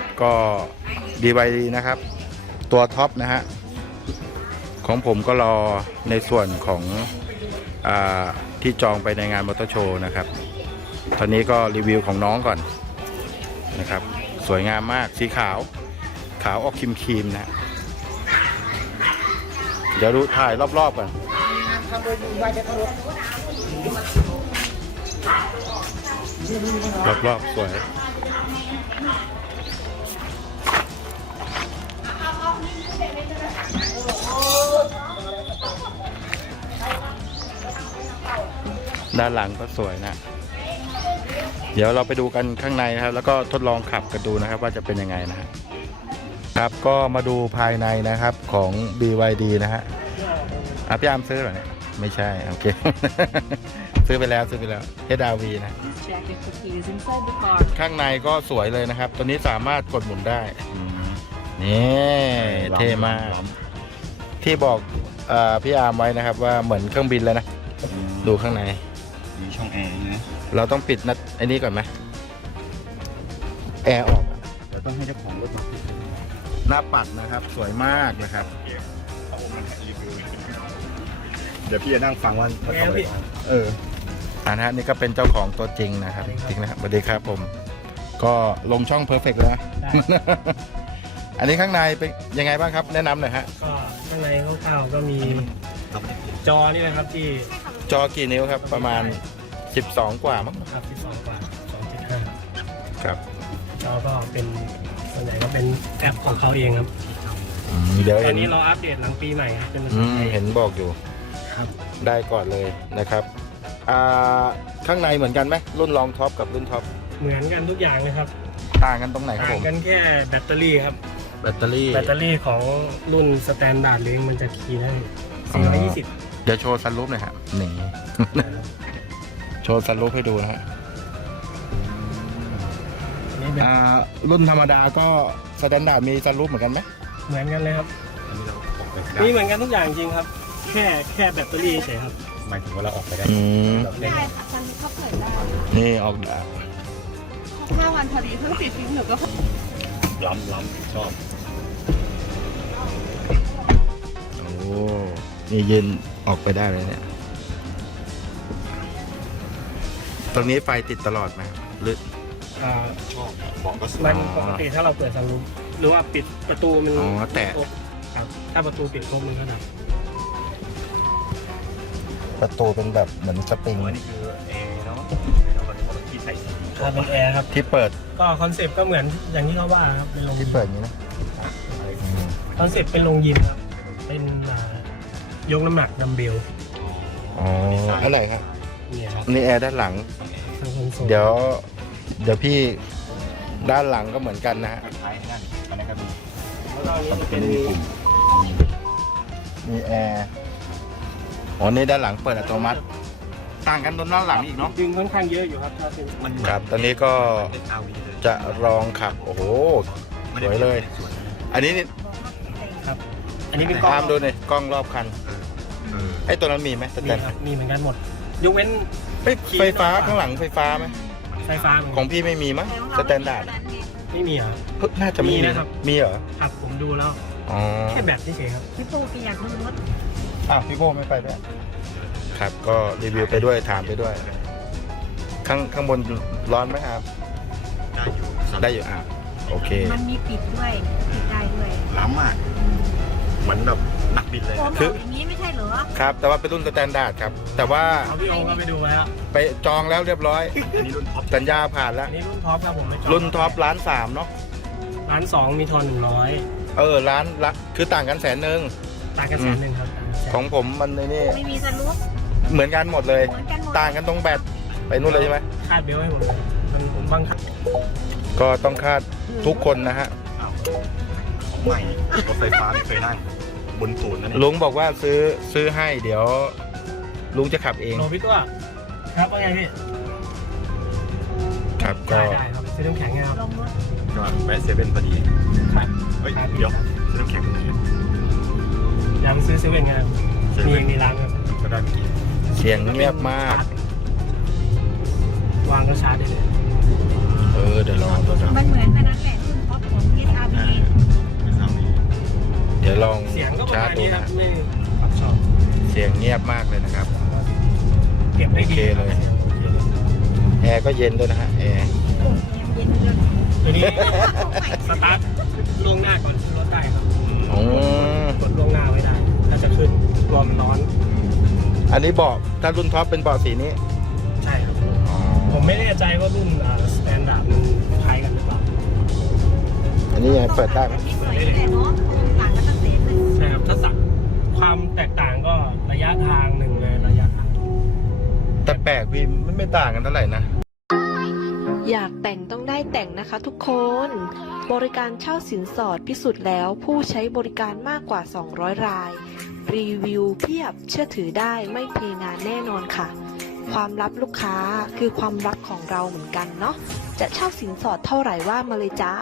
ับก็ดีไวดีนะครับ ตัวท็อปนะฮะ ของผมก็รอในส่วนของอที่จองไปในงานมอเตอร์โชว์นะครับ ตอนนี้ก็รีวิวของน้องก่อนนะครับ สวยงามมากสีขาวขาวออกครีมๆนะเดี๋ยวดูถ่ายรอบ ๆ ก่อนรอบ ๆ สวยด้านหลังก็สวยนะ เดี๋ยวเราไปดูกันข้างในนะครับ แล้วก็ทดลองขับกันดูนะครับ ว่าจะเป็นยังไงนะครับครับก็มาดูภายในนะครับของ BYD นะฮะอาพี่อามซื้อหรอเนี่ยไม่ใช่ โอเค ซื้อไปแล้วซื้อไปแล้วเดาวีนะ ข้างในก็สวยเลยนะครับ ตัวนี้สามารถกดหมุนได้นี่เท่มากที่บอกอพี่อามไว้นะครับ ว่าเหมือนเครื่องบินเลยนะ ดูข้างในช่องแอร์นะเราต้องปิดนัดไอ้นี้ก่อนไหมแอร์ออก เราต้องให้เจ้าของรถมาปิดหน้าปัดนะครับ สวยมากนะครับ เดี๋ยวพี่จะนั่งฟังวันเขาทำอะไรเอออันนี่ก็เป็นเจ้าของตัวจริงนะครับ จริงนะครับสวัสดีครับผม ก็ลงช่องเพอร์เฟกต์แล้วอันนี้ข้างในเป็น ยังไงบ้างครับ แนะนำหน่อยฮะ ก็ข้างในเขาเกาก็มี จอนี่นะครับที่จอกี่นิ้วครับประมาณ 12 กว่ามั้งครับ 12 กว่า 2 5 ครับจอก็เป็นส่วนใหญ่ก็เป็นแอปของเขาเองครับเดี๋ยวเห็นนี้เราอัปเดตหลังปีใหม่ครับเป็นเห็นบอกอยู่ ครับ ได้ก่อนเลยนะครับข้างในเหมือนกันไหมรุ่นรองท็อปกับรุ่นท็อป เหมือนกันทุกอย่างเลยครับ ต่างกันตรงไหนครับต่างกันแค่แบตเตอรี่ครับ แบตเตอรี่ แบตเตอรี่ของรุ่นสแตนดาร์ดเลยมันจะขี่ได้420เดี๋ยวโชว์สรุปหน่อยฮะนึ่งโชว์สรุปให้ดูนะฮะรุ่นธรรมดาก็สแตนดาร์ดมีสรุปเหมือนกันไหมเหมือนกันเลยครับ มีเหมือนกันทุกอย่างจริงครับ แค่แค่แบตเตอรี่เฉยครับหมายถึงว่าเราออกไปได้ใช่ค่ะจันทร์เขาเปิดได้ นี่ออกได้ห้าวันพอดีเพิ่งสี่ชิ้นหนงก็ล้ำล้ำชอบนี่ยืนออกไปได้เลยเนี่ยตรงนี้ไฟติดตลอดไหมหรืออ่ชอบบอกก็สมันปกติถ้าเราเปิดสรุปหรือว่าปิดประตูมันอ๋อแต่ถ้าประตูปิดครบมันก็ดับประตูเป็นแบบเหมือนสปริงนี่คือแอร์เนาะที่ใส่ถ้าเป็นแอร์ครับที่เปิด ก็คอนเซปต์ก็เหมือนอย่างที่เขาว่าครับ เป็นโรงที่เปิดอนี้นะ คอนเซปต์เป็นโรงยิมครับ เป็นยกน้ำหนักดัมเบล อ๋อันไหนครับ นี่แอร์ด้านหลัง เดี๋ยวเดี๋ยวพี่ด้านหลังก็เหมือนกันนะฮะ่นมนีแอร์ อ๋อ นี่ด้านหลังเปิดอัตโนมัติ ต่างกันตรงด้านหลังอีกเนาะจึงค่อนข้างเยอะอยู่ครับครับ ตอนนี้ก็จะรองขับ โอ้โหสวยเลย อันนี้นี่ครับอันนี้เป็นกล้องดูนี่กล้องรอบคันไอ้ตัวนั้นมีไหมสแตนมีเหมือนกันหมดยกเว้นไฟฟ้าข้างหลังไฟฟ้าไหมไฟฟ้าของพี่ไม่มีมั้งสแตนดาร์ดไม่มีเหรอน่าจะมีนะครับมีเหรอครับผมดูแล้วแค่แบบีเฉยครับพี่โป้กี่อยากดูรถอ้าวพี่โป้ไม่ไปด้วยครับก็รีวิวไปด้วยถามไปด้วย ข้างข้างบนร้อนไหมครับ ได้อยู่ได้อยู่อ่ะโอเค มันมีปิดด้วยปิดได้ด้วยล้ำมากเหมือนแบบนักบินเลยคืออย่างนี้ไม่ใช่เหรอครับ แต่ว่าเป็นรุ่นสแตนดาร์ดครับ แต่ว่าเราไปดูแล้วไปจองแล้วเรียบร้อยนี้รุ่นท็อปสัญญาผ่านแล้วนี้รุ่นท็อปครับผมรุ่นท็อปล้านสามเนาะล้านสองมีทอนหนึ่งร้อยเออล้านละ คือต่างกันแสนหนึ่งต่างกันแสนหนึ่งครับ ของผมมันในนี่ไม่มีสลูปเหมือนกันหมดเลย ต่างกันตรงแบตไปนู่นเลยใช่ไหมคาดเบลให้ผมมันผมบังคับก็ต้องคาดทุกคนนะฮะของใหม่รถไฟฟ้าไม่เคยนั่งบนศูนย์นั่นลุงบอกว่าซื้อซื้อให้เดี๋ยว ลุงจะขับเอง โนพี่ตัว ครับว่าไงพี่ครับก็ได้ครับเซเว่นแข็งไงครับลงมาไปเซเว่นพอดีไปเฮ้ย เดี๋ยวเซเว่นแข็งยังซื้อเซเว่นไงมีมีร้านก็ได้มนเสียงเงียบมากวางก็ชาดเลยเออเดี๋ยวลองตัวจ้ามันเหมือนนั่นแหละเดี๋ยวลองชาร์จดูนะเสียงเงียบมากเลยนะครับโอเคเลย แอร์ก็เย็นด้วยนะฮะแอร์ตันี้สตาร์ทลงหน้าก่อนรถได้ครับกดลงหน้าไว้ได้ถ้าจะขึ้นรอมันร้อน อันนี้เบาะถ้ารุ่นท็อปเป็นเบาะสีนี้ ใช่ครับผมไม่แน่ใจว่ารุ่นสแตนดาร์ดคล้ายกันหรือเปล่า อันนี้ยังเปิดได้ไหมแตกต่างก็ระยะทางหนึ่งเลยระยะ แต่แปลกพี่ไม่ต่างกันเท่าไหร่นะ อยากแต่งต้องได้แต่งนะคะทุกคน บริการเช่าสินสอดพิสูจน์แล้ว ผู้ใช้บริการมากกว่า 200 ราย รีวิวเพียบเชื่อถือได้ไม่เพงานแน่นอนค่ะ ความลับลูกค้าคือความลับของเราเหมือนกันเนาะ จะเช่าสินสอดเท่าไหร่ว่ามาเลยจ้า